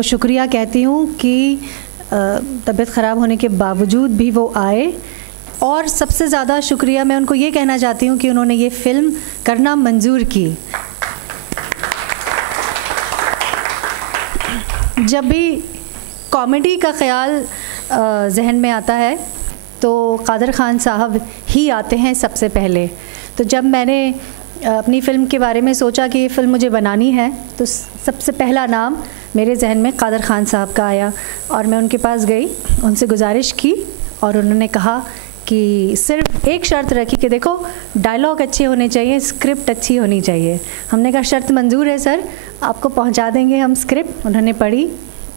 शुक्रिया कहती हूँ कि तबीयत ख़राब होने के बावजूद भी वो आए, और सबसे ज़्यादा शुक्रिया मैं उनको ये कहना चाहती हूँ कि उन्होंने ये फ़िल्म करना मंजूर की। जब भी कॉमेडी का ख़्याल जहन में आता है तो कादर ख़ान साहब ही आते हैं सबसे पहले। तो जब मैंने अपनी फ़िल्म के बारे में सोचा कि ये फ़िल्म मुझे बनानी है तो सबसे पहला नाम मेरे जहन में कादर ख़ान साहब का आया, और मैं उनके पास गई, उनसे गुजारिश की, और उन्होंने कहा कि सिर्फ एक शर्त रखी कि देखो डायलॉग अच्छे होने चाहिए, स्क्रिप्ट अच्छी होनी चाहिए। हमने कहा शर्त मंजूर है सर, आपको पहुंचा देंगे हम स्क्रिप्ट। उन्होंने पढ़ी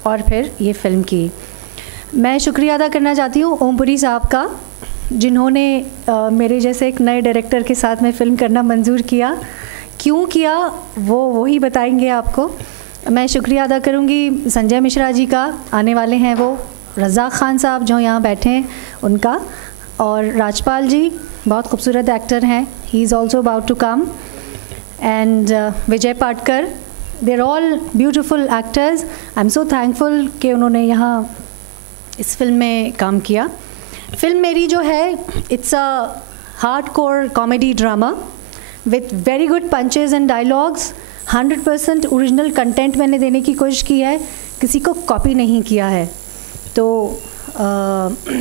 और फिर ये फ़िल्म की। मैं शुक्रिया अदा करना चाहती हूँ ओमपुरी साहब का, जिन्होंने मेरे जैसे एक नए डायरेक्टर के साथ में फ़िल्म करना मंजूर किया। क्यों किया वो ही बताएंगे आपको। मैं शुक्रिया अदा करूँगी संजय मिश्रा जी का, आने वाले हैं वो, रज़ाक ख़ान साहब जो यहाँ बैठे हैं उनका, और राजपाल जी बहुत खूबसूरत एक्टर हैं, he is also about to come, and Vijay Patkar, they are all beautiful actors. I am so thankful कि उन्होंने यहाँ इस फिल्म में काम किया। फिल्म मेरी जो है it's a hardcore comedy drama with very good punches and dialogues. 100% original content मैंने देने की कोशिश की है, किसी को कॉपी नहीं किया है। तो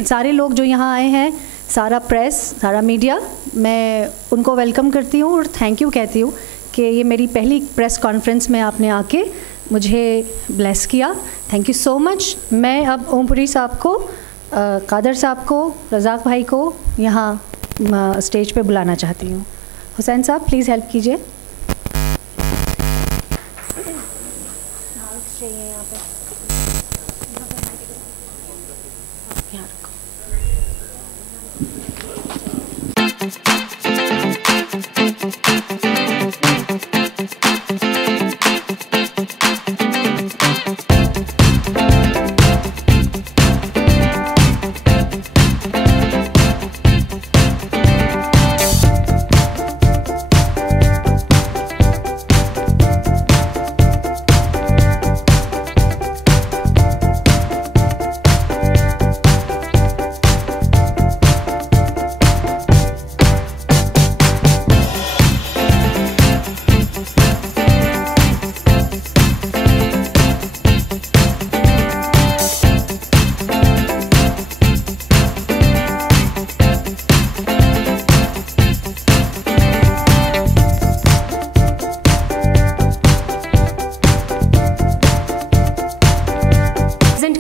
सारे लोग जो यहाँ आए हैं, सारा प्रेस, सारा मीडिया, मैं उनको वेलकम करती हूँ और थैंक यू कहती हूँ कि ये मेरी पहली प्रेस कॉन्फ्रेंस में आपने आके मुझे ब्लेस किया। Thank you so much. मैं अब ओमपुरी साहब को, कादर साहब को, रज़ाक भाई को यहाँ स्टेज पे बुलाना चाहती हूँ। हुसैन साहब प्लीज़ हेल्प कीजिए।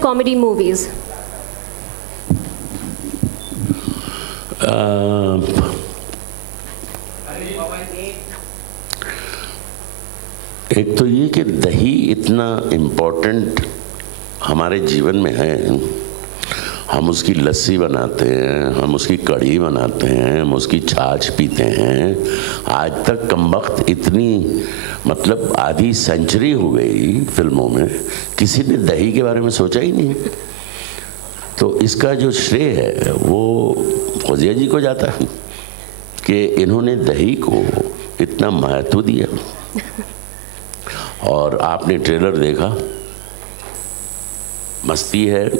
Comedy movies. एक तो ये कि दही इतना इम्पोर्टेंट हमारे जीवन में है। हम उसकी लस्सी बनाते हैं, हम उसकी कढ़ी बनाते हैं, हम उसकी छाछ पीते हैं। आज तक कमबख्त इतनी मतलब आधी सेंचुरी हो गई फिल्मों में, किसी ने दही के बारे में सोचा ही नहीं। तो इसका जो श्रेय है वो फौजिया जी को जाता है कि इन्होंने दही को इतना महत्व दिया। और आपने ट्रेलर देखा, मस्ती है,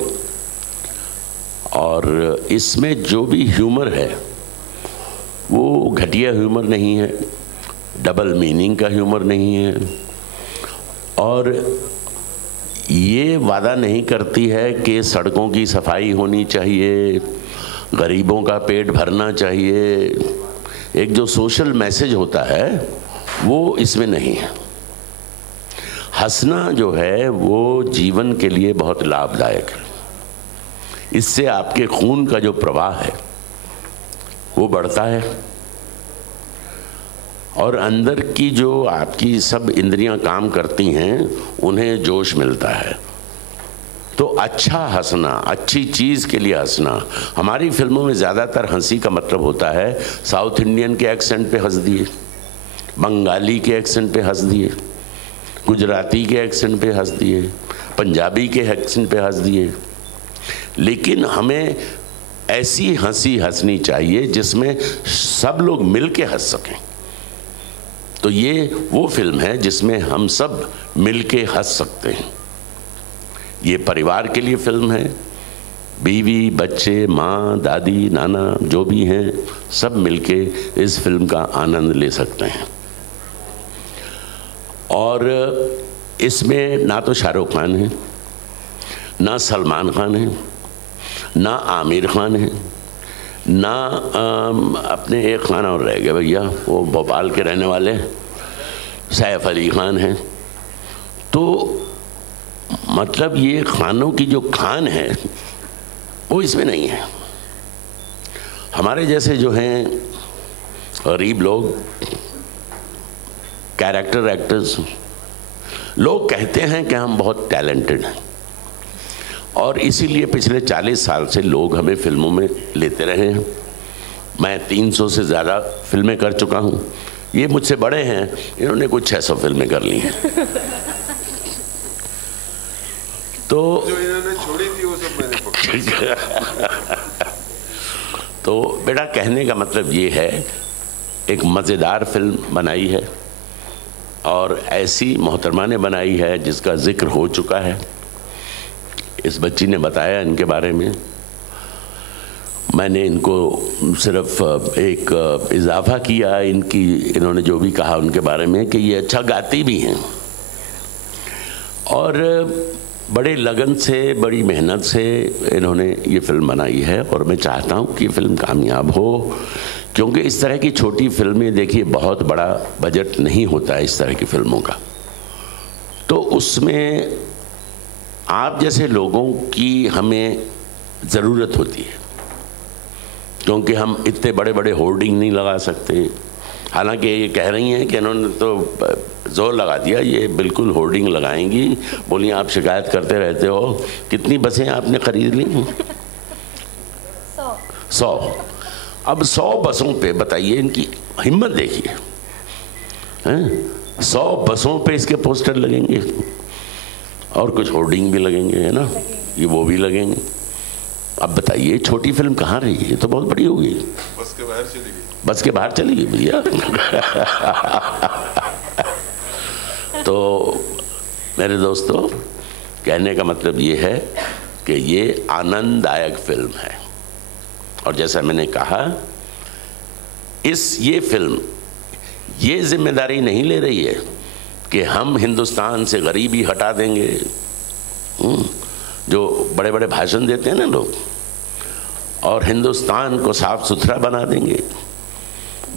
और इसमें जो भी ह्यूमर है वो घटिया ह्यूमर नहीं है, डबल मीनिंग का ह्यूमर नहीं है, और ये वादा नहीं करती है कि सड़कों की सफाई होनी चाहिए, गरीबों का पेट भरना चाहिए। एक जो सोशल मैसेज होता है वो इसमें नहीं है। हंसना जो है वो जीवन के लिए बहुत लाभदायक है। इससे आपके खून का जो प्रवाह है वो बढ़ता है, और अंदर की जो आपकी सब इंद्रियां काम करती हैं उन्हें जोश मिलता है। तो अच्छा हंसना, अच्छी चीज़ के लिए हंसना। हमारी फिल्मों में ज़्यादातर हंसी का मतलब होता है साउथ इंडियन के एक्सेंट पे हंस दिए, बंगाली के एक्सेंट पे हंस दिए, गुजराती के एक्सेंट पे हंस दिए, पंजाबी के एक्सेंट पे हंस दिए। लेकिन हमें ऐसी हंसी हंसनी चाहिए जिसमें सब लोग मिल के हंस सकें। तो ये वो फिल्म है जिसमें हम सब मिल के हंस सकते हैं। ये परिवार के लिए फिल्म है। बीवी, बच्चे, माँ, दादी, नाना जो भी हैं सब मिलके इस फिल्म का आनंद ले सकते हैं। और इसमें ना तो शाहरुख खान है, ना सलमान खान है, ना आमिर खान है, ना अपने एक खान और रह गए भैया, वो भोपाल के रहने वाले सैफ अली खान हैं। तो मतलब ये खानों की जो खान है वो इसमें नहीं है। हमारे जैसे जो हैं गरीब लोग, कैरेक्टर एक्टर्स, लोग कहते हैं कि हम बहुत टैलेंटेड हैं, और इसीलिए पिछले 40 साल से लोग हमें फिल्मों में लेते रहे हैं। मैं 300 से ज़्यादा फिल्में कर चुका हूँ। ये मुझसे बड़े हैं, इन्होंने कुछ 600 फिल्में कर ली हैं। तो जो इन्होंने छोड़ी थी वो सब मैंने पकड़ी। तो बेटा कहने का मतलब ये है, एक मज़ेदार फिल्म बनाई है, और ऐसी मोहतरमा ने बनाई है जिसका जिक्र हो चुका है। इस बच्ची ने बताया इनके बारे में, मैंने इनको सिर्फ एक इजाफा किया इन्होंने जो भी कहा उनके बारे में कि ये अच्छा गाती भी हैं, और बड़े लगन से, बड़ी मेहनत से इन्होंने ये फिल्म बनाई है। और मैं चाहता हूँ कि ये फिल्म कामयाब हो, क्योंकि इस तरह की छोटी फिल्में, देखिए बहुत बड़ा बजट नहीं होता है इस तरह की फिल्मों का, तो उसमें आप जैसे लोगों की हमें ज़रूरत होती है, क्योंकि हम इतने बड़े बड़े होर्डिंग नहीं लगा सकते। हालांकि ये कह रही हैं कि इन्होंने तो जोर लगा दिया, ये बिल्कुल होर्डिंग लगाएंगी। बोलिए आप शिकायत करते रहते हो, कितनी बसें आपने खरीद ली? 100। अब 100 बसों पे बताइए, इनकी हिम्मत देखिए, 100 बसों पे इसके पोस्टर लगेंगे, और कुछ होर्डिंग भी लगेंगे, है ना, ये वो भी लगेंगे। अब बताइए छोटी फिल्म कहाँ रही है, तो बहुत बड़ी होगी। बस के बाहर चली गई, बस के बाहर चली गई भैया। तो मेरे दोस्तों, कहने का मतलब ये है कि ये आनंददायक फिल्म है, और जैसा मैंने कहा, ये फिल्म ये जिम्मेदारी नहीं ले रही है कि हम हिंदुस्तान से गरीबी हटा देंगे। जो बड़े बड़े भाषण देते हैं ना लोग, और हिंदुस्तान को साफ सुथरा बना देंगे।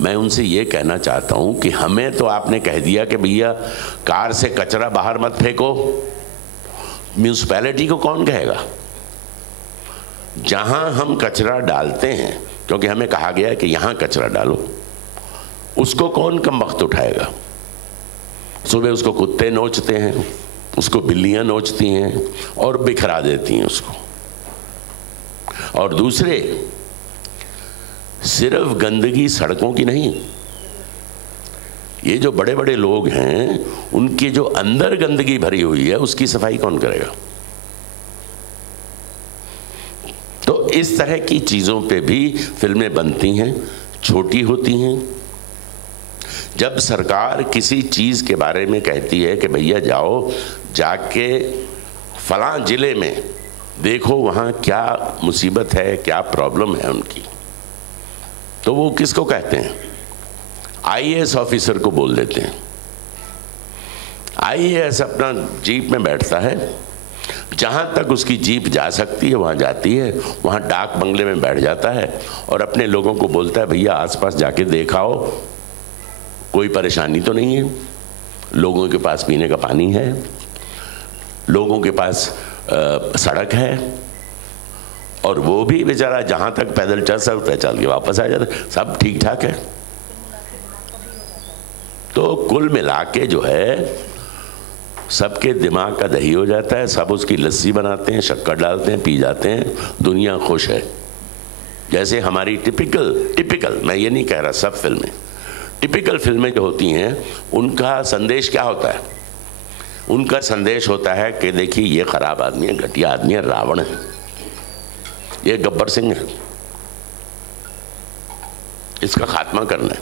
मैं उनसे ये कहना चाहता हूँ कि हमें तो आपने कह दिया कि भैया कार से कचरा बाहर मत फेंको, म्यूनिसिपैलिटी को कौन कहेगा? जहाँ हम कचरा डालते हैं, क्योंकि हमें कहा गया है कि यहाँ कचरा डालो, उसको कौन कम वक्त उठाएगा? सुबह उसको कुत्ते नोचते हैं, उसको बिल्लियाँ नोचती हैं और बिखरा देती हैं उसको। और दूसरे, सिर्फ गंदगी सड़कों की नहीं, ये जो बड़े बड़े लोग हैं उनके जो अंदर गंदगी भरी हुई है उसकी सफाई कौन करेगा? तो इस तरह की चीज़ों पे भी फिल्में बनती हैं, छोटी होती हैं, जब सरकार किसी चीज़ के बारे में कहती है कि भैया जाओ जाके फलां जिले में देखो वहाँ क्या मुसीबत है, क्या प्रॉब्लम है उनकी, तो वो किसको कहते हैं? आईएएस ऑफिसर को बोल देते हैं। आईएएस अपना जीप में बैठता है, जहाँ तक उसकी जीप जा सकती है वहाँ जाती है, वहाँ डाक बंगले में बैठ जाता है और अपने लोगों को बोलता है भैया आसपास जाके देखाओ कोई परेशानी तो नहीं है, लोगों के पास पीने का पानी है, लोगों के पास सड़क है, और वो भी बेचारा जहाँ तक पैदल चल सकता है चल के वापस आ जाता है, सब ठीक ठाक है। तो कुल मिला के जो है सबके दिमाग का दही हो जाता है, सब उसकी लस्सी बनाते हैं, शक्कर डालते हैं, पी जाते हैं, दुनिया खुश है। जैसे हमारी टिपिकल मैं ये नहीं कह रहा सब फिल्में, टिपिकल फिल्में जो होती हैं उनका संदेश क्या होता है? उनका संदेश होता है कि देखिए ये खराब आदमी है, घटिया आदमी है, रावण है, ये गब्बर सिंह है, इसका खात्मा करना है।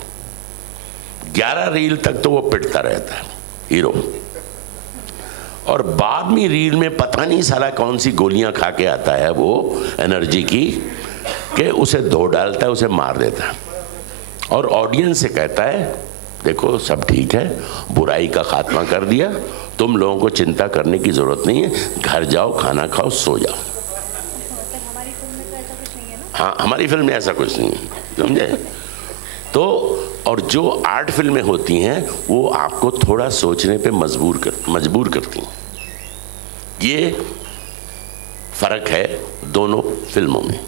11 रील तक तो वो पिटता रहता है हीरो, और 12वीं रील में पता नहीं साला कौन सी गोलियां खा के आता है वो एनर्जी की, कि उसे धो डालता है, उसे मार देता है, और ऑडियंस से कहता है देखो सब ठीक है, बुराई का खात्मा कर दिया, तुम लोगों को चिंता करने की जरूरत नहीं है, घर जाओ, खाना खाओ, सो जाओ। हाँ, हमारी फिल्म में ऐसा कुछ नहीं है, समझे? तो और जो आर्ट फिल्में होती हैं वो आपको थोड़ा सोचने पे मजबूर करती हैं। ये फर्क है दोनों फिल्मों में।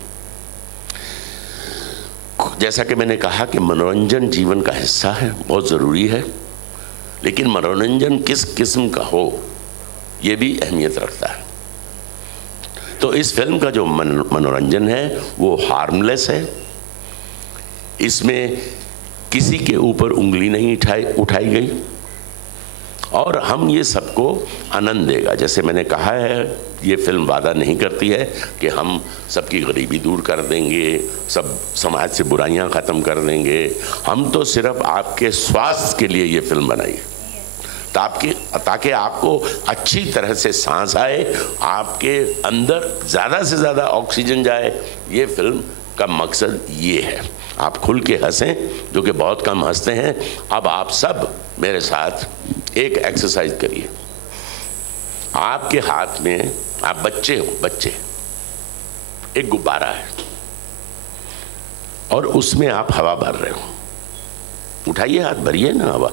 जैसा कि मैंने कहा कि मनोरंजन जीवन का हिस्सा है, बहुत ज़रूरी है, लेकिन मनोरंजन किस किस्म का हो ये भी अहमियत रखता है। तो इस फिल्म का जो मनोरंजन है वो हार्मलेस है, इसमें किसी के ऊपर उंगली नहीं उठाई गई, और हम ये सबको आनंद देगा। जैसे मैंने कहा है ये फिल्म वादा नहीं करती है कि हम सबकी गरीबी दूर कर देंगे, सब समाज से बुराइयां ख़त्म कर देंगे, हम तो सिर्फ आपके स्वास्थ्य के लिए ये फिल्म बनाई है, ताकि आपको अच्छी तरह से सांस आए, आपके अंदर ज़्यादा से ज़्यादा ऑक्सीजन जाए। ये फिल्म का मकसद ये है, आप खुल के हंसें, जो कि बहुत कम हंसते हैं। अब आप सब मेरे साथ एक एक्सरसाइज करिए। आपके हाथ में, आप बच्चे हो, बच्चे, एक गुब्बारा है और उसमें आप हवा भर रहे हो। उठाइए हाथ, भरिए ना हवा।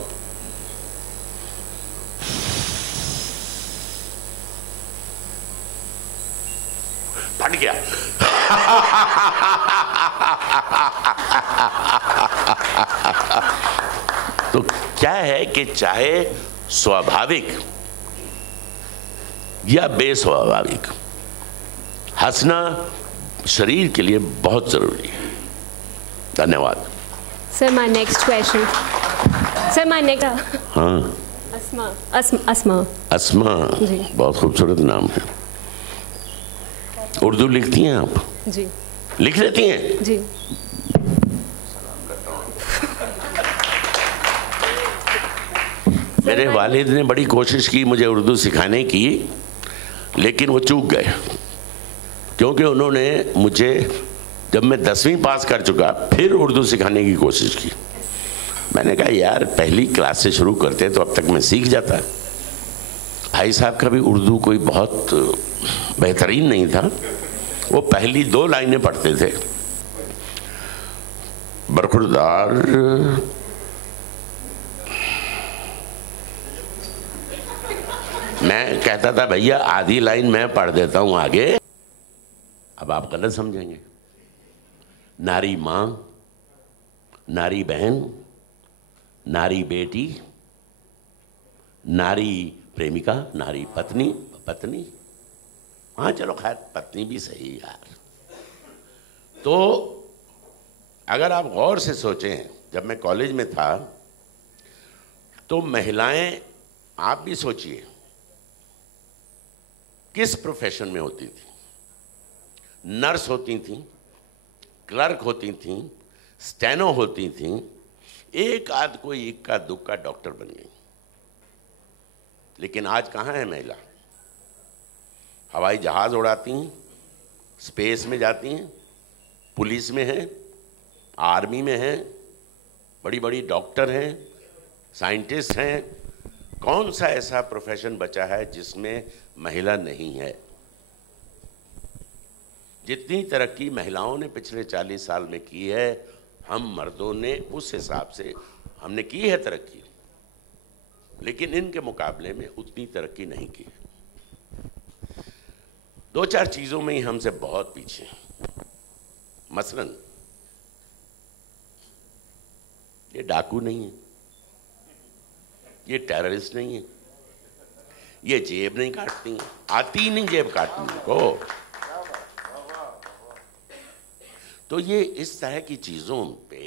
फट गया। तो क्या है कि चाहे स्वाभाविक या बेस्वाभाविक, हंसना शरीर के लिए बहुत जरूरी है। धन्यवाद। Sir, my next question. Sir, my next. हाँ, अस्मा जी, बहुत खूबसूरत नाम है। उर्दू लिखती हैं आप? जी। लिख लेती हैं? जी। मेरे वालिद ने बड़ी कोशिश की मुझे उर्दू सिखाने की, लेकिन वो चूक गए, क्योंकि उन्होंने मुझे, जब मैं 10वीं पास कर चुका, फिर उर्दू सिखाने की कोशिश की। मैंने कहा यार पहली क्लास से शुरू करते तो अब तक मैं सीख जाता। भाई साहब का भी उर्दू कोई बहुत बेहतरीन नहीं था, वो पहली 2 लाइनें पढ़ते थे। बरखुरदार मैं कहता था भैया आधी लाइन मैं पढ़ देता हूं आगे, अब आप गलत समझेंगे। नारी मां, नारी बहन, नारी बेटी, नारी प्रेमिका, नारी पत्नी, हाँ चलो खैर पत्नी भी सही यार। तो अगर आप गौर से सोचें, जब मैं कॉलेज में था तो महिलाएं, आप भी सोचिए किस प्रोफेशन में होती थी। नर्स होती थी, क्लर्क होती थी, स्टेनो होती थी, एक आध कोई इक्का दुक्का डॉक्टर बन गई। लेकिन आज कहाँ है महिला? हवाई जहाज उड़ाती हैं, स्पेस में जाती हैं, पुलिस में हैं, आर्मी में हैं, बड़ी बड़ी डॉक्टर हैं, साइंटिस्ट हैं। कौन सा ऐसा प्रोफेशन बचा है जिसमें महिला नहीं है? जितनी तरक्की महिलाओं ने पिछले 40 साल में की है, हम मर्दों ने उस हिसाब से हमने की है तरक्की, लेकिन इनके मुकाबले में उतनी तरक्की नहीं की है। 2-4 चीजों में ही हमसे बहुत पीछे हैं। मसलन ये डाकू नहीं है, ये टेररिस्ट नहीं है, ये जेब नहीं काटती, आती नहीं जेब काटने को। तो ये इस तरह की चीजों पे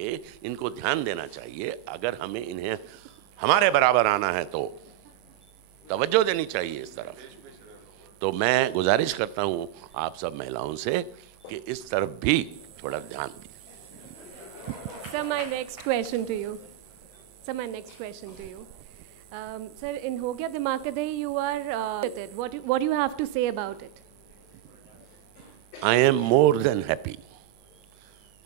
इनको ध्यान देना चाहिए। अगर हमें इन्हें हमारे बराबर आना है तो तवज्जो देनी चाहिए इस तरफ। तो मैं गुजारिश करता हूं आप सब महिलाओं से कि इस तरफ भी थोड़ा ध्यान दिए। Sir, my next question to you. Sir, my next question to you. Sir, in Ho Gaya Dimag Ka Dahi, you are with it. What do you have to say about it? I am more than happy,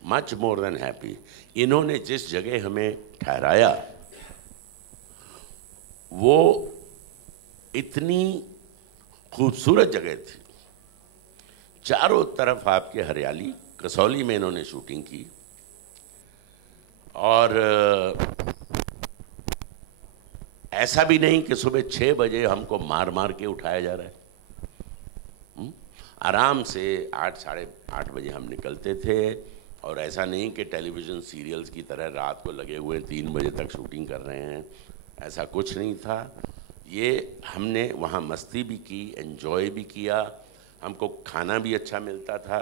much more than happy. इन्होंने जिस जगह हमें ठहराया वो इतनी खूबसूरत जगह थी। चारों तरफ आपके हरियाली। कसौली में इन्होंने शूटिंग की और ऐसा भी नहीं कि सुबह 6 बजे हमको मार मार के उठाया जा रहा है। आराम से 8 साढ़े 8 बजे हम निकलते थे और ऐसा नहीं कि टेलीविज़न सीरियल्स की तरह रात को लगे हुए 3 बजे तक शूटिंग कर रहे हैं, ऐसा कुछ नहीं था। ये हमने वहाँ मस्ती भी की, एंजॉय भी किया, हमको खाना भी अच्छा मिलता था।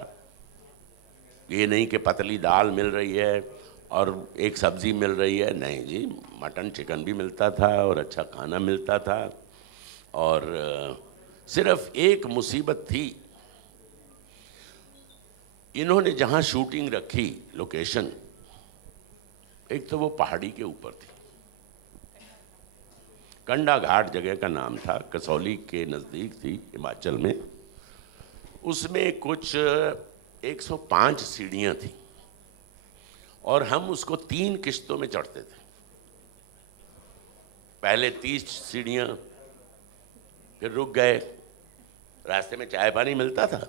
ये नहीं कि पतली दाल मिल रही है और एक सब्ज़ी मिल रही है, नहीं जी, मटन चिकन भी मिलता था और अच्छा खाना मिलता था। और सिर्फ एक मुसीबत थी, इन्होंने जहाँ शूटिंग रखी लोकेशन, एक तो वो पहाड़ी के ऊपर थी, कंडा घाट जगह का नाम था, कसौली के नज़दीक थी हिमाचल में। उसमें कुछ 105 सीढ़ियाँ थी और हम उसको 3 किश्तों में चढ़ते थे। पहले 30 सीढ़ियाँ, फिर रुक गए, रास्ते में चाय पानी मिलता था,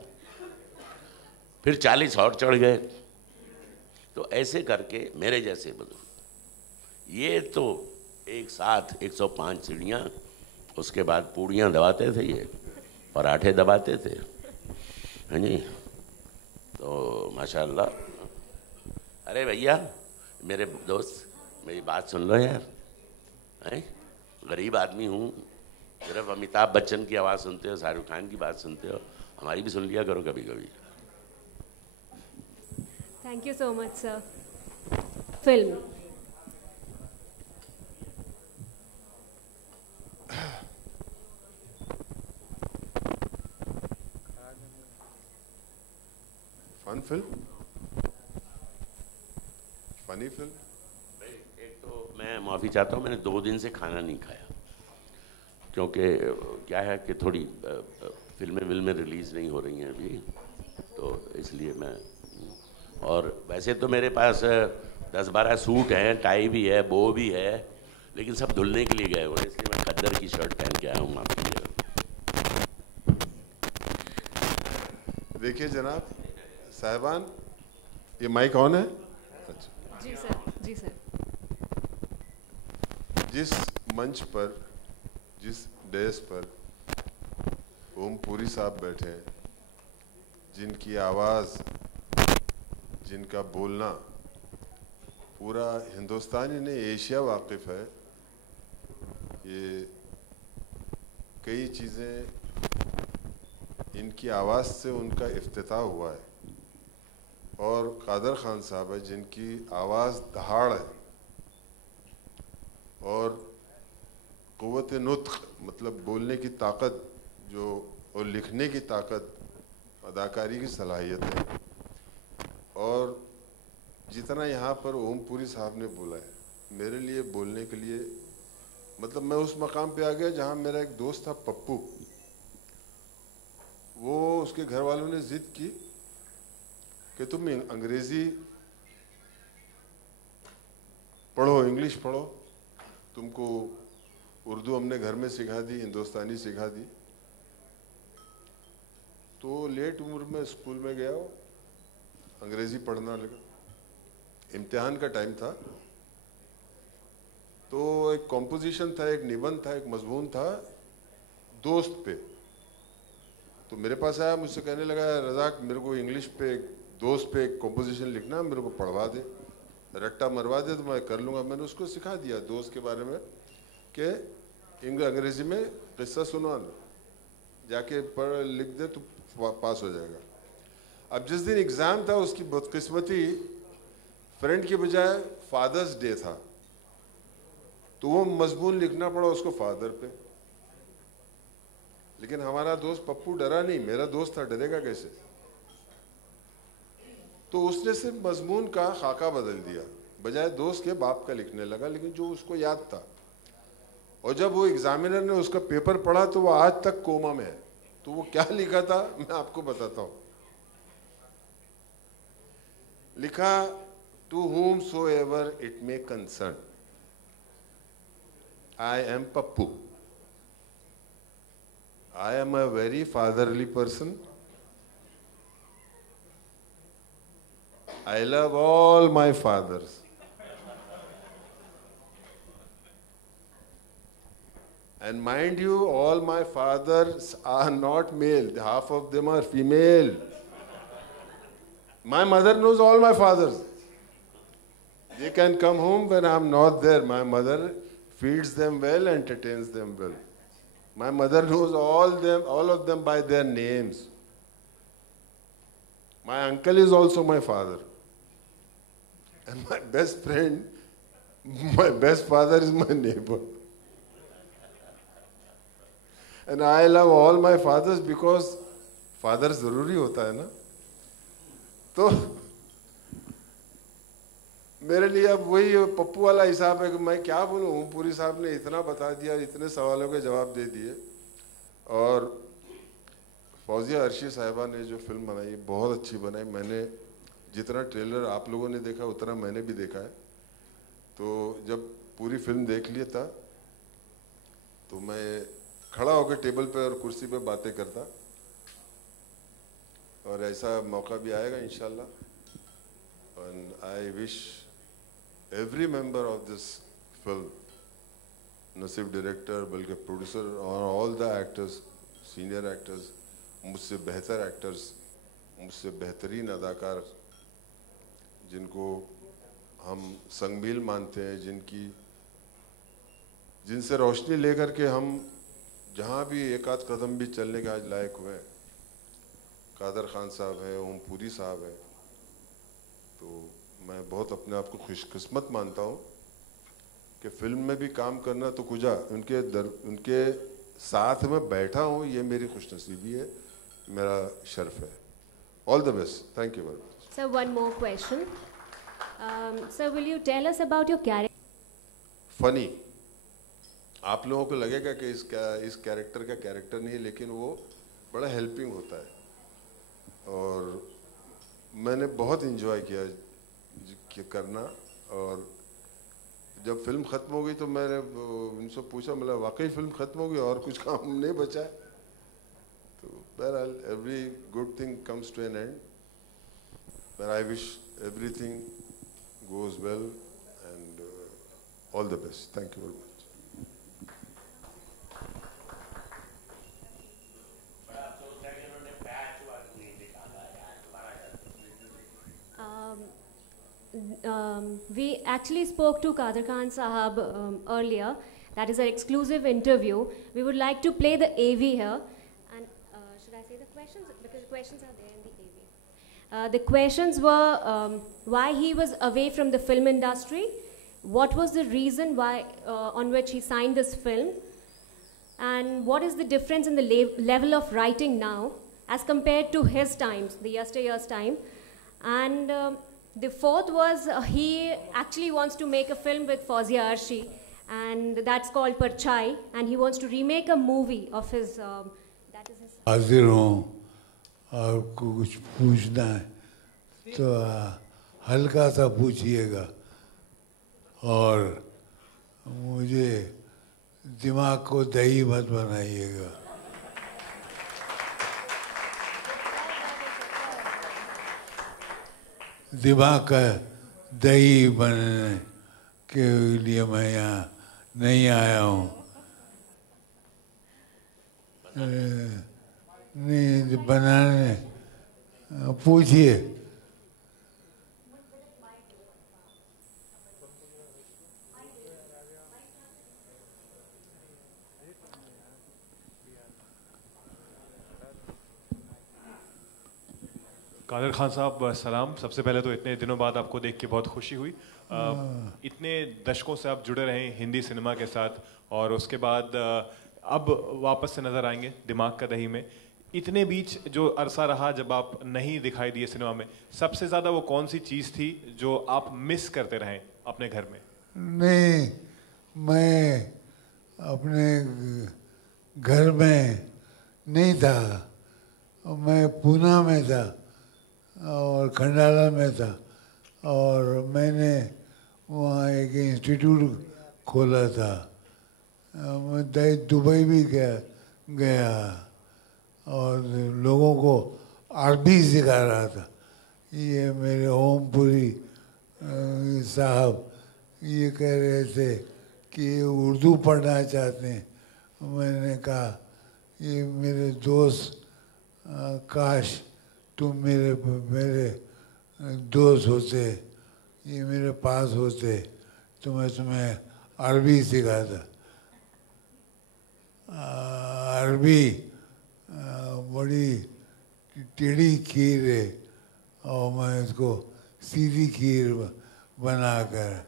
फिर 40 और चढ़ गए। तो ऐसे करके मेरे जैसे बुजुर्ग ये तो एक साथ 105 सीढ़ियाँ, उसके बाद पूड़ियाँ दबाते थे, ये पराठे दबाते थे, हाँ जी। तो माशाल्लाह। अरे भैया मेरे दोस्त, मेरी बात सुन लो यार, हैं? गरीब आदमी हूँ, सिर्फ अमिताभ बच्चन की आवाज़ सुनते हो, शाहरुख खान की बात सुनते हो, हमारी भी सुन लिया करो कभी कभी। Thank you so much, sir. Film. Fun film, funny film. एक तो मैं माफ़ी चाहता हूँ, मैंने 2 दिन से खाना नहीं खाया, क्योंकि क्या है कि थोड़ी फिल्में रिलीज़ नहीं हो रही हैं अभी, तो इसलिए मैं। और वैसे तो मेरे पास 10-12 सूट हैं, टाई भी है, बो भी है, लेकिन सब धुलने के लिए गए हुए हैं, इसलिए मैं खद्दर की शर्ट पहन के आया हूँ आपके लिए। देखिए जनाब साहिबान, ये माइक ऑन है? अच्छा जी सर, जी सर। जिस मंच पर, जिस डेस्क पर ओम पुरी साहब बैठे हैं, जिनकी आवाज़, जिनका बोलना पूरा हिंदुस्तान ही नहीं एशिया वाकिफ़ है, ये कई चीज़ें इनकी आवाज़ से उनका इफ्तिताह हुआ है। और कादर ख़ान साहब है जिनकी आवाज़ दहाड़ है और क़ुव्वत नुत्क़, मतलब बोलने की ताकत जो, और लिखने की ताकत, अदाकारी की सलाहियत है। और जितना यहाँ पर ओम पुरी साहब ने बोला है, मेरे लिए बोलने के लिए, मतलब मैं उस मकाम पे आ गया जहाँ मेरा एक दोस्त था पप्पू, वो उसके घर वालों ने जिद की कि तुम अंग्रेजी पढ़ो, इंग्लिश पढ़ो, तुमको उर्दू हमने घर में सिखा दी, हिंदुस्तानी सिखा दी। तो लेट उम्र में स्कूल में गया, अंग्रेजी पढ़ना लगा, इम्तिहान का टाइम था, तो एक कॉम्पोजिशन था, एक निबंध था, एक मजमून था दोस्त पे। तो मेरे पास आया, मुझसे कहने लगा, रज़ाक मेरे को इंग्लिश पे दोस्त पे एक कॉम्पोजिशन लिखना, मेरे को पढ़वा दे, रट्टा मरवा दे तो मैं कर लूँगा। मैंने उसको सिखा दिया दोस्त के बारे में कि अंग्रेजी में किस्सा सुनवाना, जाके पढ़ लिख दे तो पास हो जाएगा। अब जिस दिन एग्ज़ाम था, उसकी बदकिस्मती फ्रेंड के बजाय फादर्स डे था, तो वो मजमून लिखना पड़ा उसको फादर पे। लेकिन हमारा दोस्त पप्पू डरा नहीं, मेरा दोस्त था, डरेगा कैसे? तो उसने सिर्फ मजमून का खाका बदल दिया, बजाय दोस्त के बाप का लिखने लगा, लेकिन जो उसको याद था। और जब वो एग्जामिनर ने उसका पेपर पढ़ा तो वो आज तक कोमा में है। तो वो क्या लिखा था मैं आपको बताता हूं। लिखा, to whom soever it may concern, I am Pappu. I am a very fatherly person. I love all my fathers. And mind you, all my fathers are not male. Half of them are female. My mother knows all my fathers. They can come home when I'm not there. My mother feeds them well, entertains them well. My mother knows all of them by their names. My uncle is also my father. And my best friend, my best father is my neighbor. And I love all my fathers because father जरूरी होता है ना। तो मेरे लिए अब वही पप्पू वाला हिसाब है कि मैं क्या बोलूँ, पूरी साहब ने इतना बता दिया, इतने सवालों के जवाब दे दिए। और फौजिया अर्शी साहिबा ने जो फिल्म बनाई बहुत अच्छी बनाई। मैंने जितना ट्रेलर आप लोगों ने देखा उतना मैंने भी देखा है। तो जब पूरी फिल्म देख लिया था तो मैं खड़ा होकर टेबल पे और कुर्सी पे बातें करता, और ऐसा मौका भी आएगा इंशाल्लाह। And I wish every member of this film, न सिर्फ डायरेक्टर बल्कि प्रोड्यूसर और all the actors, senior actors, मुझसे बेहतर एक्टर्स, मुझसे बेहतरीन अदाकार जिनको हम संगमील मानते हैं, जिनसे रोशनी लेकर के हम जहाँ भी एक आध कदम भी चलने के आज लायक हुए, कादर खान साहब हैं, ओम पुरी साहब हैं। तो मैं बहुत अपने आप को खुशकिस्मत मानता हूँ कि फिल्म में भी काम करना तो कुजा उनके साथ में बैठा हूँ, ये मेरी खुशनसीबी है, मेरा शर्फ है। All the best. Thank you very much. Sir, one more question. Sir, will you tell us about your character? Funny. आप लोगों को लगेगा कि इस कैरेक्टर का कैरेक्टर नहीं है, लेकिन वो बड़ा हेल्पिंग होता है और मैंने बहुत इंजॉय किया करना। और जब फिल्म ख़त्म हो गई तो मैंने उनसे पूछा, मतलब वाकई फिल्म ख़त्म हो गई और कुछ काम नहीं बचा है? तो बहरहाल every good thing comes to an end, but I wish everything goes well and all the best. Thank you very much. We actually spoke to Kader Khan Sahab earlier. That is our exclusive interview. We would like to play the AV here. And should I say the questions? Because the questions are there in the AV. The questions were why he was away from the film industry, what was the reason why on which he signed this film, and what is the difference in the level of writing now as compared to his times, the yesteryear's time. And The fourth was he actually wants to make a film with Fawzia Arshi, and that's called Parchai, and he wants to remake a movie of his. That is his. हाजिर हूँ और कुछ पूछना है तो हल्का सा पूछिएगा और मुझे दिमाग को दही मत बनाइएगा। दिमाग का दही बनने के लिए मैं यहाँ नहीं आया हूँ। नहीं बनाने पूछिए। कादर खान साहब सलाम। सबसे पहले तो इतने दिनों बाद आपको देख के बहुत खुशी हुई। इतने दशकों से आप जुड़े रहे हिंदी सिनेमा के साथ और उसके बाद अब वापस से नज़र आएंगे दिमाग का दही में। इतने बीच जो अरसा रहा जब आप नहीं दिखाई दिए सिनेमा में, सबसे ज़्यादा वो कौन सी चीज़ थी जो आप मिस करते रहे अपने घर में? नहीं, मैं अपने घर में नहीं था, मैं पूना में था और खंडाला में था और मैंने वहाँ एक इंस्टीट्यूट खोला था। मैं दुबई भी गया और लोगों को अरबी सिखा रहा था। ये मेरे ओमपुरी साहब ये कह रहे थे कि उर्दू पढ़ना चाहते हैं। मैंने कहा ये मेरे दोस्त काश तुम मेरे दोस्त होते, ये मेरे पास होते तो मैं तुम्हें अरबी सिखाता। अरबी बड़ी टेढ़ी खीर है और मैं इसको सीधी खीर बनाकर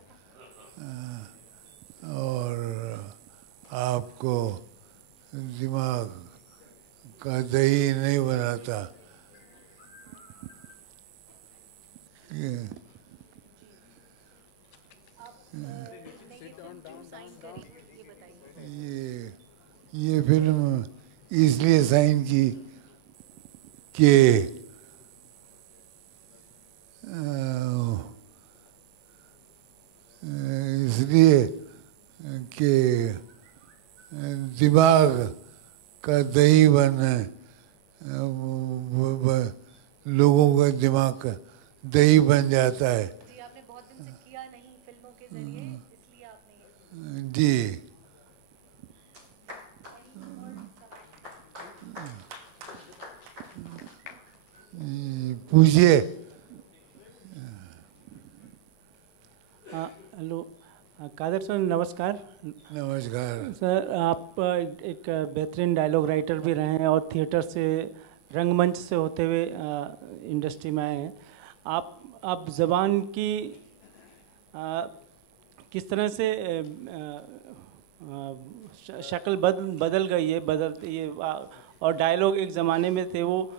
और आपको दिमाग का दही नहीं बनाता। ये फिल्म इसलिए साइन की कि इसलिए कि दिमाग का दही बनना, लोगों का दिमाग का दही बन जाता है। जी, आपने बहुत दिन से किया नहीं फिल्मों के जरिए, इसलिए आपने जी पूछिए। हेलो कादर सर, नमस्कार। नमस्कार सर, आप एक बेहतरीन डायलॉग राइटर भी रहे हैं और थिएटर से, रंगमंच से होते हुए इंडस्ट्री में आए हैं। आप ज़बान की किस तरह से शक्ल बदल गई है, और डायलॉग एक ज़माने में थे, वो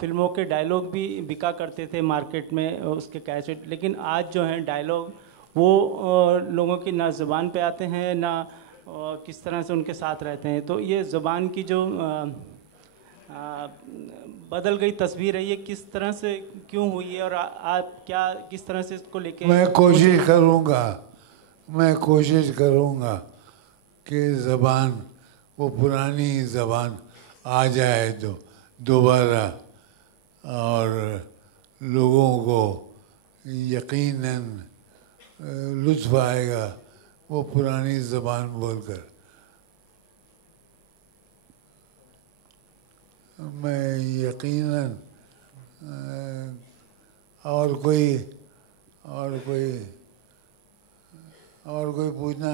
फिल्मों के डायलॉग भी बिका करते थे मार्केट में उसके कैसेट, लेकिन आज जो है डायलॉग वो लोगों की ना ज़बान पे आते हैं ना किस तरह से उनके साथ रहते हैं। तो ये ज़बान की जो बदल गई तस्वीर है, ये किस तरह से क्यों हुई है और आप क्या किस तरह से इसको लेके? मैं कोशिश करूँगा कि ज़बान वो पुरानी ज़बान आ जाए तो दोबारा और लोगों को यकीनन लुत्फ़ आएगा वो पुरानी ज़बान बोलकर। मैं यकीनन और कोई पूछना?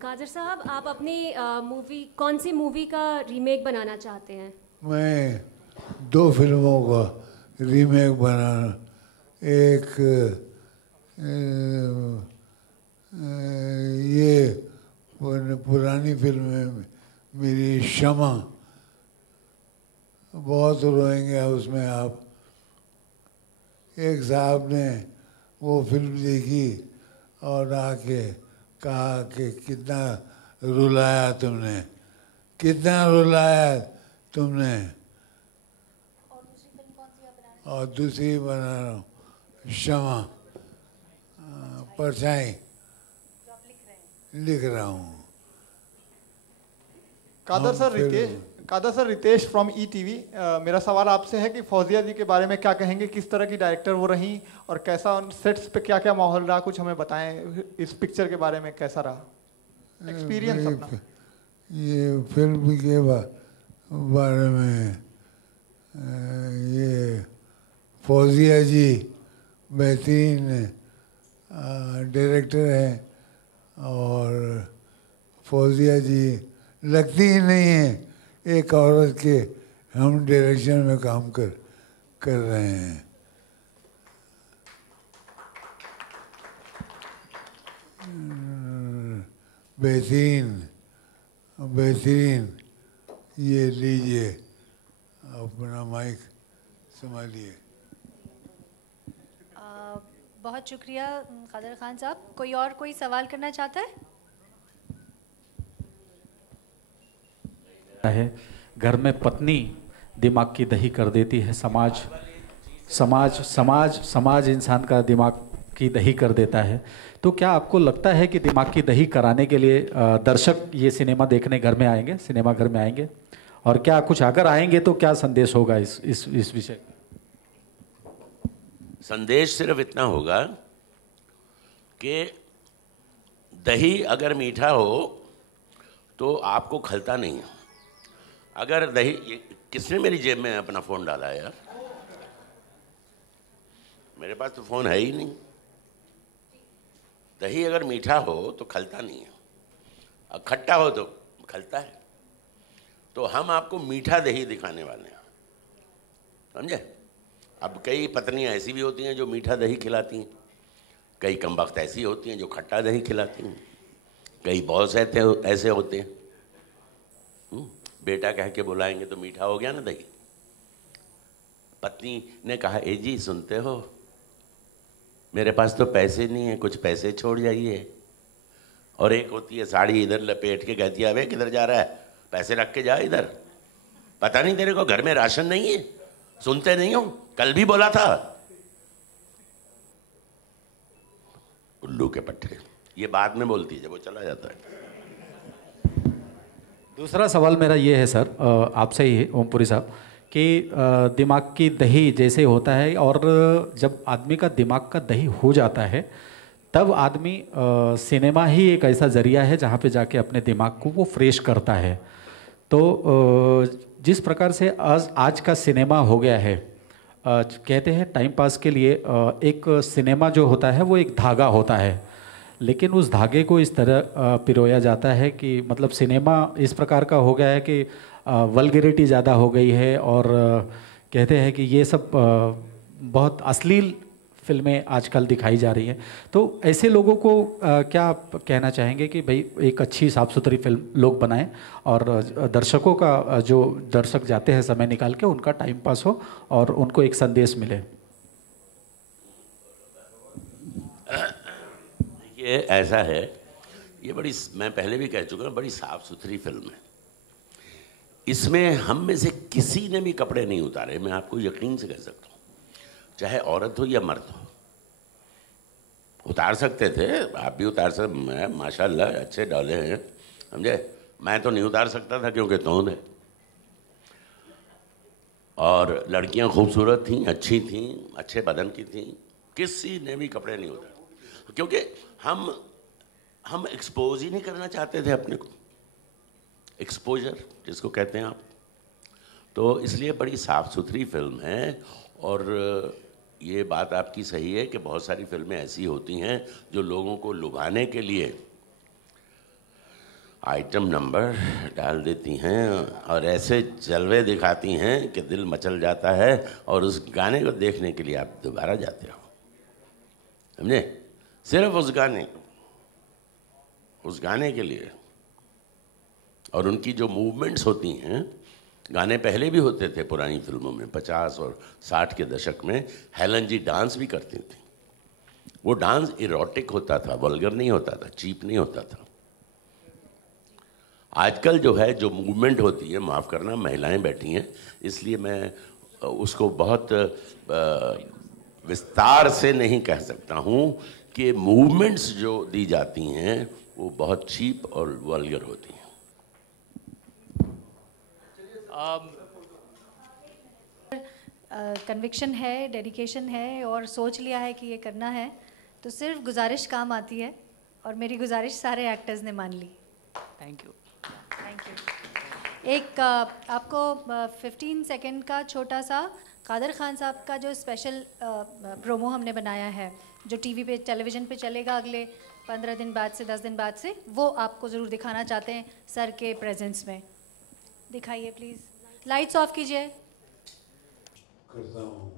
कादर साहब, आप अपनी मूवी, कौन सी मूवी का रीमेक बनाना चाहते हैं? मैं 2 फिल्मों का रीमेक बनाना, एक ये पुरानी फिल्म है मेरी शमा, बहुत रोएंगे उसमें आप, एक साहब ने वो फिल्म देखी और आके कहा कि कितना रुलाया तुमने, कितना रुलाया तुमने। और दूसरी बना रहा हूँ क्षमा, परछाई लिख रहा हूँ। Kader sir, Ritesh from ETV. मेरा सवाल आपसे है कि फौजिया जी के बारे में क्या कहेंगे, किस तरह की डायरेक्टर वो रहीं और कैसा उन सेट्स पे क्या क्या माहौल रहा, कुछ हमें बताएं। इस पिक्चर के बारे में कैसा रहा एक्सपीरियंस अपना? ये फिल्म के बारे में ये फौजिया जी बेहतरीन डायरेक्टर हैं और फौजिया जी लगती ही नहीं है एक औरत के हम डायरेक्शन में काम कर रहे हैं। बेहतरीन ये लीजिए अपना माइक संभालिए। बहुत शुक्रिया कादर खान साहब। कोई सवाल करना चाहता है? घर में पत्नी दिमाग की दही कर देती है, समाज इंसान का दिमाग की दही कर देता है। तो क्या आपको लगता है कि दिमाग की दही कराने के लिए दर्शक ये सिनेमा देखने घर में आएंगे, सिनेमा घर में आएंगे? और क्या कुछ अगर आएंगे तो क्या संदेश होगा इस विषय? संदेश सिर्फ इतना होगा कि दही अगर मीठा हो तो आपको खलता नहीं है। अगर दही, किसने मेरी जेब में अपना फ़ोन डाला है यार? मेरे पास तो फ़ोन है ही नहीं। दही अगर मीठा हो तो खलता नहीं है, और खट्टा हो तो खलता है। तो हम आपको मीठा दही दिखाने वाले हैं, समझे? अब कई पत्नियां ऐसी भी होती हैं जो मीठा दही खिलाती हैं, कई कमबख्त ऐसी होती हैं जो खट्टा दही खिलाती हैं, कई बहुत से ऐसे होते हैं बेटा कह के बुलाएंगे तो मीठा हो गया ना दही। पत्नी ने कहा, ए जी सुनते हो, मेरे पास तो पैसे नहीं है, कुछ पैसे छोड़ जाइए। और एक होती है साड़ी इधर लपेट के कहती है, अबे किधर जा रहा है, पैसे रख के जा इधर, पता नहीं तेरे को घर में राशन नहीं है, सुनते नहीं हो, कल भी बोला था। उल्लू के पट्टे। ये बाद में बोलती है जब वो चला जाता है। दूसरा सवाल मेरा ये है सर, आपसे ही है ओमपुरी साहब, कि दिमाग की दही जैसे होता है, और जब आदमी का दिमाग का दही हो जाता है तब आदमी सिनेमा ही एक ऐसा ज़रिया है जहाँ पे जाके अपने दिमाग को वो फ्रेश करता है। तो जिस प्रकार से आज का सिनेमा हो गया है, कहते हैं टाइम पास के लिए एक सिनेमा जो होता है वो एक धागा होता है, लेकिन उस धागे को इस तरह पिरोया जाता है कि मतलब सिनेमा इस प्रकार का हो गया है कि वल्गैरिटी ज़्यादा हो गई है, और कहते हैं कि ये सब बहुत अश्लील फिल्में आजकल दिखाई जा रही हैं। तो ऐसे लोगों को क्या आप कहना चाहेंगे कि भाई एक अच्छी साफ़ सुथरी फिल्म लोग बनाएं और दर्शकों का, जो दर्शक जाते हैं समय निकाल के, उनका टाइम पास हो और उनको एक संदेश मिले? ये ऐसा है, ये बड़ी, मैं पहले भी कह चुका हूँ, बड़ी साफ़ सुथरी फिल्म है। इसमें हम में से किसी ने भी कपड़े नहीं उतारे, मैं आपको यकीन से कह सकता हूँ, चाहे औरत हो या मर्द हो। उतार सकते थे, आप भी उतार सकते, मैं माशाल्लाह अच्छे डाले हैं, समझे? मैं तो नहीं उतार सकता था क्योंकि तोंद है। और लड़कियां खूबसूरत थीं, अच्छी थीं, अच्छे बदन की थीं, किसी ने भी कपड़े नहीं उतारे, क्योंकि हम एक्सपोज ही नहीं करना चाहते थे अपने को, एक्सपोजर जिसको कहते हैं आप। तो इसलिए बड़ी साफ़ सुथरी फिल्म है। और ये बात आपकी सही है कि बहुत सारी फिल्में ऐसी होती हैं जो लोगों को लुभाने के लिए आइटम नंबर डाल देती हैं और ऐसे जलवे दिखाती हैं कि दिल मचल जाता है, और उस गाने को देखने के लिए आप दोबारा जाते हो, समझे? सिर्फ उस गाने के लिए। और उनकी जो मूवमेंट्स होती हैं गाने पहले भी होते थे पुरानी फिल्मों में, 50 और 60 के दशक में हेलन जी डांस भी करती थी। वो डांस इरोटिक होता था, वल्गर नहीं होता था, चीप नहीं होता था। आजकल जो है, जो मूवमेंट होती है, माफ़ करना महिलाएं बैठी हैं इसलिए मैं उसको बहुत विस्तार से नहीं कह सकता हूँ कि मूवमेंट्स जो दी जाती हैं वो बहुत चीप और वल्गर होती हैं। कन्विक्शन है, डेडिकेशन है और सोच लिया है कि ये करना है तो सिर्फ गुजारिश काम आती है और मेरी गुजारिश सारे एक्टर्स ने मान ली। Thank you. Thank you. एक आपको 15 सेकंड का छोटा सा कादर खान साहब का जो स्पेशल प्रोमो हमने बनाया है, जो टीवी पे, टेलीविज़न पे चलेगा अगले 15 दिन बाद से, 10 दिन बाद से, वो आपको ज़रूर दिखाना चाहते हैं सर के प्रेजेंस में। दिखाइए प्लीज़, लाइट्स ऑफ कीजिए। करता हूँ,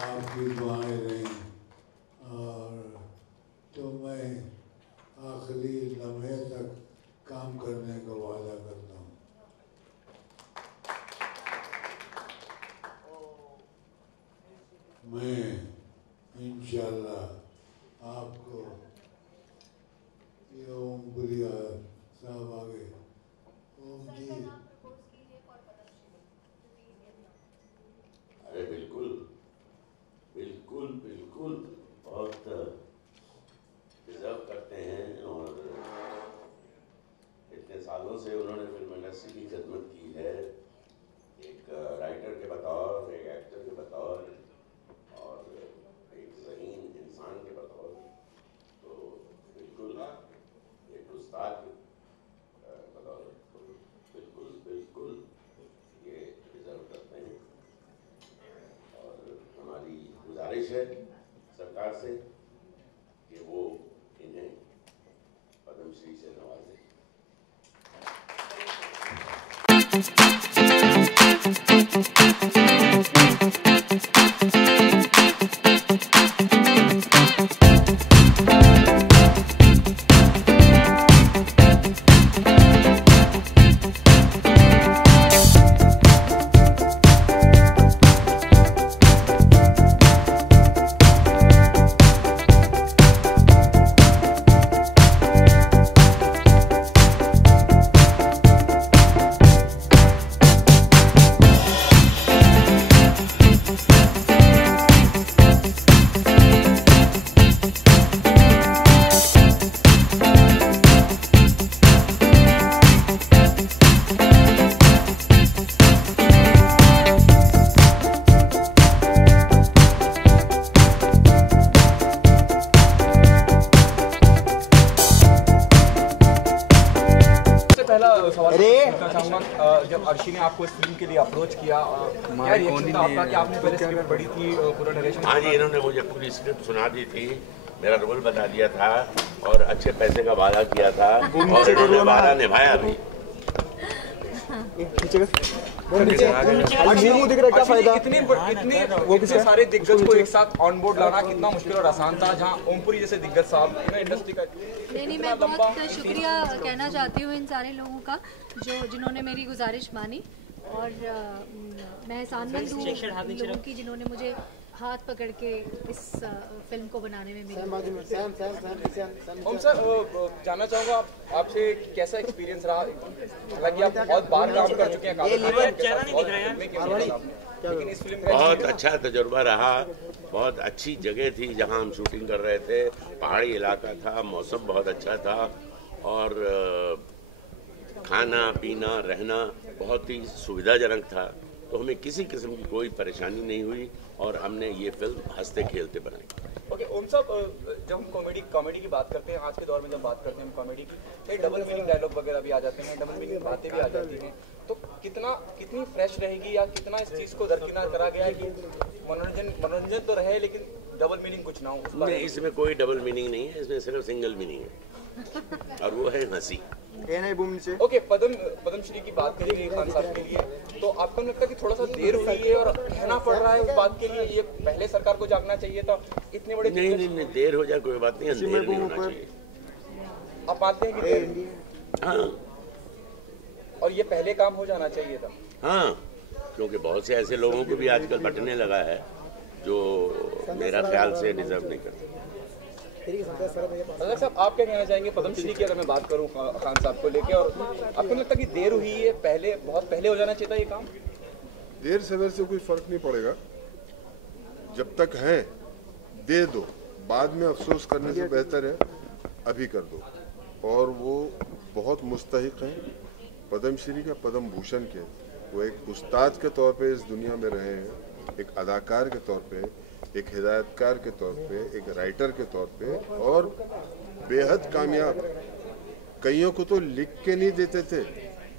आपकी दुआएं रहीं और तो मैं आखिरी लम्हे तक काम करने का वादा करता हूँ। मैं इंशाल्लाह आपको ये ओमपुरी साहब आगे, ओम जी, अरे बिल्कुल बिल्कुल बिल्कुल, बहुत डिजर्व करते हैं और इतने सालों से उन्होंने फिल्म इंडस्ट्री की खिदमत की है, एक राइटर के बतौर, एक एक्टर के बतौर और एक ज़हीन इंसान के बतौर, तो बिल्कुल एक उस्ताद के बतौर बिल्कुल बिल्कुल ये डिजर्व करते हैं। और हमारी गुजारिश है सरकार से कि वो इन्हें पद्मश्री से नवाजें। जब अर्शी ने आपको इस फिल्म के लिए अप्रोच किया, क्या रिएक्शन था आपका कि आपने पहले स्क्रिप्ट पढ़ी थी, पूरा नरेशन? हाँ जी, इन्होंने मुझे पूरी स्क्रिप्ट सुना दी थी, मेरा रोल बता दिया था और अच्छे पैसे का वादा किया था और इन्होंने वादा निभाया भी। इतने सारे दिग्गज को एक साथ ऑन बोर्ड लाना कितना मुश्किल और आसान था, जहाँ ओमपुरी जैसे दिग्गज साहब इंडस्ट्री का। नहीं, मैं बहुत शुक्रिया कहना चाहती हूँ इन सारे लोगों का जिन्होंने मेरी गुजारिश मानी और मैं एहसानमंद हूँ लोगों की जिन्होंने मुझे हाथ पकड़ के इस फिल्म को बनाने में मेरी। ओम सर, जानना चाहूँगा आपसे कैसा एक्सपीरियंस रहा? हालांकि आप बहुत बार काम कर चुके हैं, लेकिन इस फिल्म का बहुत अच्छा तजुर्बा रहा। बहुत अच्छी जगह थी जहां हम शूटिंग कर रहे थे, पहाड़ी इलाका था, मौसम बहुत अच्छा था और खाना पीना रहना बहुत ही सुविधाजनक था, तो हमें किसी किस्म की कोई परेशानी नहीं हुई और हमने ये फिल्म हंसते खेलते बनाई। ओके ओम साहब, जब हम कॉमेडी की बात करते हैं, आज के दौर में जब बात करते हैं हम कॉमेडी की, तो डबल मीनिंग डायलॉग वगैरह भी आ जाते हैं, डबल मीनिंग बातें भी आ जाती हैं, तो कितनी फ्रेश रहेगी या कितना इस चीज़ को दरकिनार करा गया है कि मनोरंजन तो रहे लेकिन डबल मीनिंग कुछ ना हो? नहीं, इसमें कोई डबल मीनिंग नहीं है, इसमें सिर्फ सिंगल मीनिंग है और वो है हंसी। ओके, पद्मश्री की बात करेंगे खान साहब के लिए, तो आपको लगता है कि थोड़ा सा देर हुई है और कहना पड़ रहा है उस बात के लिए, ये पहले सरकार को जागना चाहिए था? इतने बड़े नहीं, देर हो जाए कोई बात नहीं, देर नहीं होना चाहिए। आप मानते हैं कि हाँ, और ये पहले काम हो जाना चाहिए था। हाँ, क्योंकि बहुत से ऐसे लोगों को भी आजकल बटने लगा है जो मेरा ख्याल से डिजर्व नहीं करते। रज़ाक साहब, आप क्या कहना चाहेंगे पद्मश्री की अगर मैं बात करूं खान साहब को लेके, और आपको नहीं लगता कि देर हुई है, पहले बहुत पहले हो जाना चाहिए था ये काम? देर सवेर से कोई फर्क नहीं पड़ेगा, जब तक है दे दो, बाद में अफसोस करने से बेहतर है अभी कर दो। और वो बहुत मुस्तहिक हैं पद्मश्री का, पद्म भूषण के। वो एक उस्ताद के तौर पे इस दुनिया में रहे हैं, एक अदाकार के तौर पे, एक हिदायतकार के तौर पे, एक राइटर के तौर पे, और बेहद कामयाब। कईयों को तो लिख के नहीं देते थे,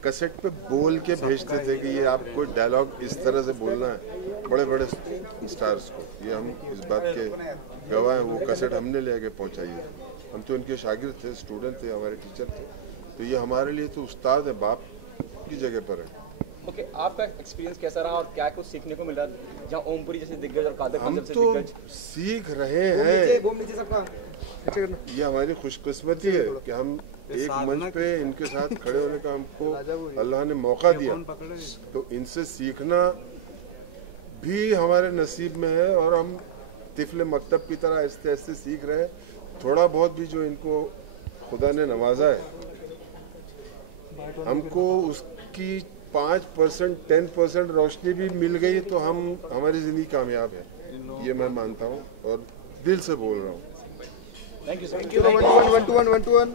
कैसेट पे बोल के भेजते थे कि ये आपको डायलॉग इस तरह से बोलना है, बड़े बड़े स्टार्स को। ये हम इस बात के गवाह हैं, वो कैसेट हमने ले आके पहुँचाई है। हम तो इनके शागिर्द थे, स्टूडेंट थे, हमारे टीचर थे। तो ये हमारे लिए तो उस्ताद है, बाप की जगह पर है। ओके, आपका एक्सपीरियंस कैसा रहा और क्या कुछ सीखने को मिला जहाँ ओमपुरी जैसे दिग्गज और कादर खान जैसे दिग्गज? सीख रहे हैं, ये हमारी खुशकिस्मती है कि हम एक मंच पे इनके साथ खड़े होने का हमको अल्लाह ने मौका दिया। तो इनसे सीखना भी हमारे नसीब में है, और हम तिफले मकतब की तरह आहिस्ते आहिस्ते सीख रहे हैं। थोड़ा बहुत भी जो इनको खुदा ने नवाजा है, हमको उसकी 5% 10% रोशनी भी मिल गई तो हम हमारी जिंदगी कामयाब है, ये मैं मानता हूँ और दिल से बोल रहा हूँ। Thank you sir. 1 to 1